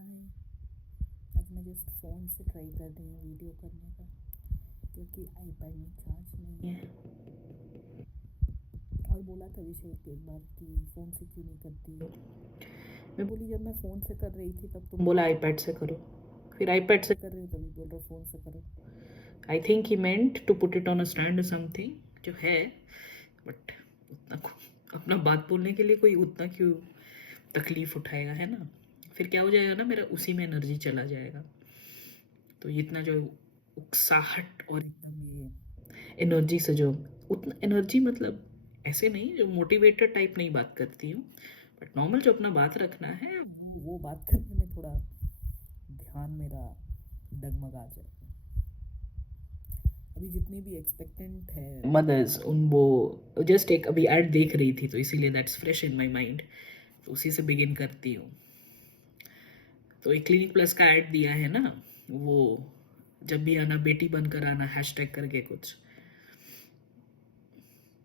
हाय। आज मैं just phone से ट्राई कर रही हूँ वीडियो करने का, क्योंकि आईपैड में चार्ज नहीं है। और बोला था अभिषेक एक बार कि फ़ोन से क्यों नहीं करती है। मैं बोली जब मैं फ़ोन से कर रही थी तब तुम बोला आईपैड से करो, फिर आईपैड से कर रही हूँ तभी बोल रहे हो फ़ोन से करो। I think he meant to put it on a stand or something जो है, बट उतना अपना बात बोलने के लिए कोई उतना क्यों तकलीफ उठाएगा, है ना। फिर क्या हो जाएगा ना, मेरा उसी में एनर्जी चला जाएगा। तो इतना जो उत्साहट और एकदम ये एनर्जी से जो उतना एनर्जी, मतलब ऐसे नहीं जो मोटिवेटेड टाइप नहीं बात करती हूँ, बट नॉर्मल जो अपना बात रखना है वो बात करने में थोड़ा ध्यान मेरा डगमगा जाएगा। अभी जितनी भी एक्सपेक्टेंट है मदर्स, उन वो जस्ट एक अभी ऐड देख रही थी तो इसीलिए that's fresh in my mind, तो उसी से बिगिन करती हूँ। तो एक क्लिनिक प्लस का ऐड दिया है ना, वो जब भी आना बेटी बनकर आना हैशटैग करके कुछ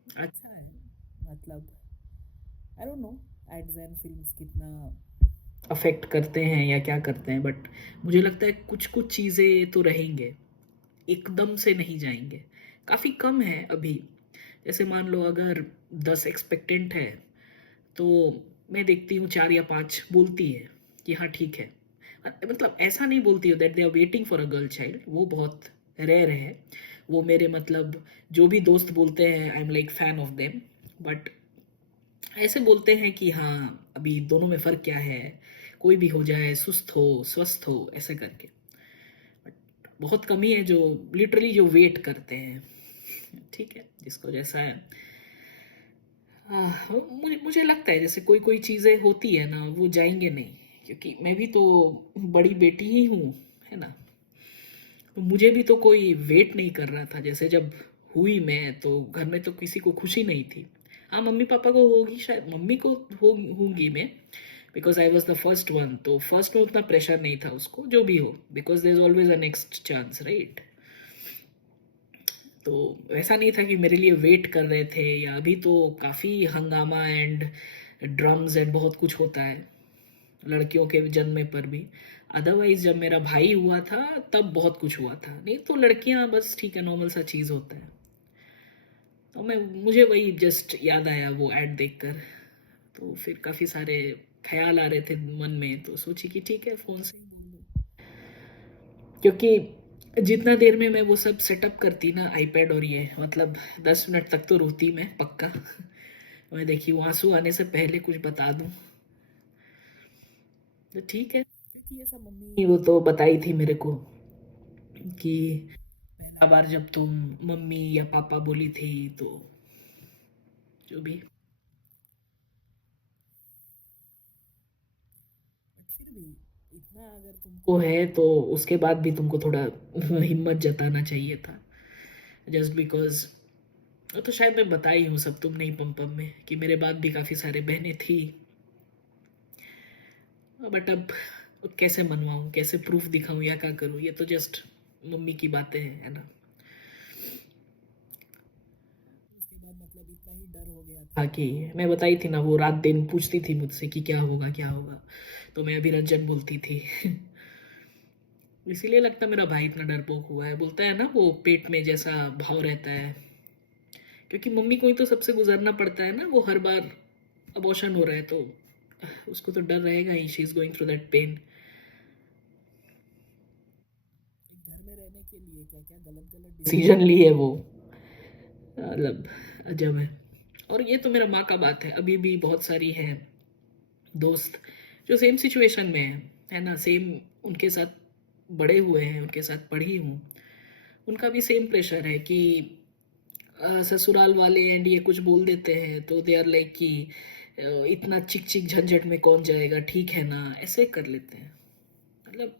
अच्छा है। मतलब I don't know ads and films कितना अफेक्ट करते हैं या क्या करते हैं, बट मुझे लगता है कुछ कुछ चीज़ें तो रहेंगे, एकदम से नहीं जाएंगे। काफ़ी कम है अभी। जैसे मान लो अगर 10 एक्सपेक्टेंट है तो मैं देखती हूँ 4 या 5 बोलती है कि हाँ ठीक है। मतलब ऐसा नहीं बोलती हो that they are waiting for a girl child, वो बहुत रेयर है। वो मेरे मतलब जो भी दोस्त बोलते हैं I am like fan of them, but ऐसे बोलते हैं कि हाँ अभी दोनों में फ़र्क क्या है, कोई भी हो जाए, सुस्त हो स्वस्थ हो, ऐसे करके। बट बहुत कम ही है जो लिटरली जो वेट करते हैं। ठीक है, जिसको जैसा है। मुझे मुझे लगता है जैसे कोई कोई चीज़ें होती है ना, वो जाएंगे नहीं, क्योंकि मैं भी तो बड़ी बेटी ही हूँ, है ना। तो मुझे भी तो कोई वेट नहीं कर रहा था। जैसे जब हुई मैं तो घर में तो किसी को खुशी नहीं थी। हाँ मम्मी पापा को होगी, शायद मम्मी को होंगी मैं, because I was the first one. तो फर्स्ट में उतना प्रेशर नहीं था उसको, जो भी हो, because there is always a next chance, right. तो ऐसा नहीं था कि मेरे लिए वेट कर रहे थे, या अभी तो काफ़ी हंगामा एंड ड्रम्स एंड बहुत कुछ होता है लड़कियों के जन्म पर भी। अदरवाइज जब मेरा भाई हुआ था तब बहुत कुछ हुआ था, नहीं तो लड़कियां बस ठीक है, नॉर्मल सा चीज़ होता है। तो मुझे वही जस्ट याद आया वो ऐड देखकर, तो फिर काफ़ी सारे ख्याल आ रहे थे मन में, तो सोची कि ठीक है फ़ोन से ही बोल दो। क्योंकि जितना देर में मैं वो सब सेटअप करती ना आईपैड और ये, मतलब 10 मिनट तक तो रोती मैं पक्का। मैं देखी वो आंसू आने से पहले कुछ बता दूं, तो ठीक है। क्योंकि ये सब मम्मी वो तो बताई थी मेरे को कि पहला बार जब तुम मम्मी या पापा बोली थी, तो जो भी, बट फिर भी इतना अगर तुमको है तो उसके बाद भी तुमको थोड़ा हिम्मत जताना चाहिए था। जस्ट बिकॉज तो शायद मैं बताई हूँ सब, तुम नहीं पम पम में, कि मेरे बाद भी काफ़ी सारे बहनें थी। बट अब कैसे मनवाऊँ, कैसे प्रूफ दिखाऊँ या क्या करूँ, ये तो जस्ट मम्मी की बातें हैं, है ना। उसके बाद मतलब इतना ही डर हो गया था कि मैं बताई थी ना, वो रात दिन पूछती थी मुझसे कि क्या होगा क्या होगा, तो मैं अभी रंजन बोलती थी। इसीलिए लगता मेरा भाई इतना डरपोक हुआ है। बोलता है ना वो पेट में जैसा भाव रहता है, क्योंकि मम्मी को ही तो सबसे गुजरना पड़ता है ना, वो हर बार अबॉर्शन हो रहा है तो उसको तो डर रहेगा ही, she is going through that pain. घर में रहने के लिए क्या क्या गलत गलत डिसीजन लिए वो, मतलब अजब है। और ये तो मेरा माँ का बात है, अभी भी बहुत सारी है दोस्त जो सेम सिचुएशन में है ना, सेम उनके साथ बड़े हुए हैं, उनके साथ पढ़ी हूँ। उनका भी सेम प्रेशर है कि ससुराल वाले एंड ये कुछ बोल देते हैं तो दे आर लाइक कि इतना चिक चिक झंझट में कौन जाएगा, ठीक है ना, ऐसे कर लेते हैं। मतलब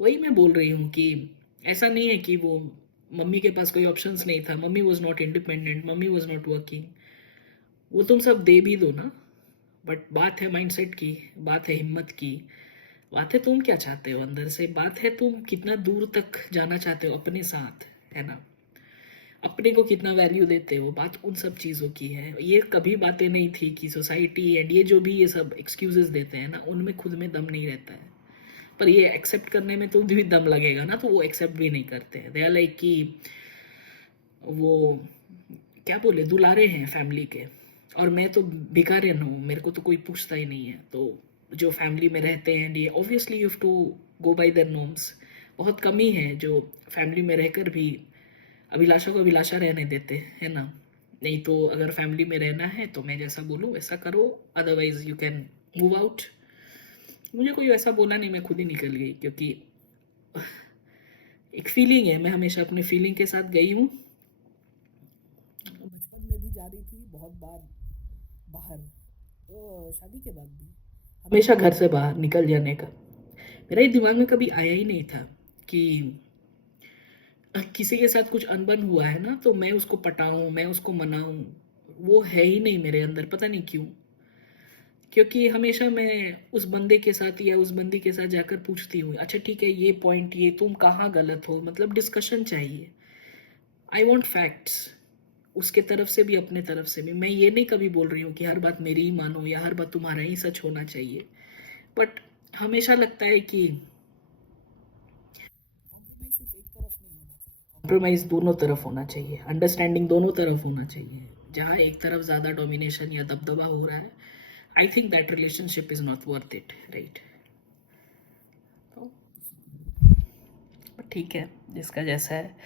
वही मैं बोल रही हूँ कि ऐसा नहीं है कि वो मम्मी के पास कोई ऑप्शंस नहीं था, mummy was not independent, mummy was not working, वो तुम सब दे भी दो ना। बट बात है माइंडसेट की, बात है हिम्मत की, बात है तुम क्या चाहते हो अंदर से, बात है तुम कितना दूर तक जाना चाहते हो अपने साथ, है ना। अपने को कितना वैल्यू देते हो, बात उन सब चीज़ों की है। ये कभी बातें नहीं थी कि सोसाइटी एंड ये जो भी ये सब एक्सक्यूजेस देते हैं ना, उनमें खुद में दम नहीं रहता है। पर ये एक्सेप्ट करने में तो भी दम लगेगा ना, तो वो एक्सेप्ट भी नहीं करते हैं। दे आर लाइक कि वो क्या बोले, दुलारे हैं फैमिली के, और मैं तो भिखारियन हूँ, मेरे को तो कोई पूछता ही नहीं है। तो जो फैमिली में रहते हैं, ये obviously you have to go by their norms. बहुत कम ही है जो फैमिली में रहकर भी अभिलाषा को अभिलाषा रहने देते है ना। नहीं तो अगर फैमिली में रहना है तो मैं जैसा बोलूँ वैसा करो, otherwise you can move out. मुझे कोई वैसा बोला नहीं, मैं खुद ही निकल गई, क्योंकि एक फीलिंग है, मैं हमेशा अपने फीलिंग के साथ गई हूँ। बचपन में भी जा रही थी बहुत बार बाहर, तो शादी के बाद भी हमेशा घर से बाहर निकल जाने का। मेरा ये दिमाग में कभी आया ही नहीं था कि किसी के साथ कुछ अनबन हुआ है ना तो मैं उसको पटाऊं, मैं उसको मनाऊं। वो है ही नहीं मेरे अंदर, पता नहीं क्यों। क्योंकि हमेशा मैं उस बंदे के साथ या उस बंदी के साथ जाकर पूछती हूँ, अच्छा ठीक है ये पॉइंट, ये तुम कहाँ गलत हो, मतलब डिस्कशन चाहिए। आई वॉन्ट फैक्ट्स, उसके तरफ से भी अपने तरफ से भी। मैं ये नहीं कभी बोल रही हूँ कि हर बात मेरी ही मानो या हर बात तुम्हारा ही सच होना चाहिए, बट हमेशा लगता है कि कॉम्प्रोमाइज सिर्फ एक तरफ नहीं होना चाहिए, कॉम्प्रोमाइज दोनों तरफ होना चाहिए, अंडरस्टैंडिंग दोनों तरफ होना चाहिए। जहाँ एक तरफ ज़्यादा डोमिनेशन या दबदबा हो रहा है, I think that relationship is not worth it, right. तो ठीक है, जिसका जैसा है।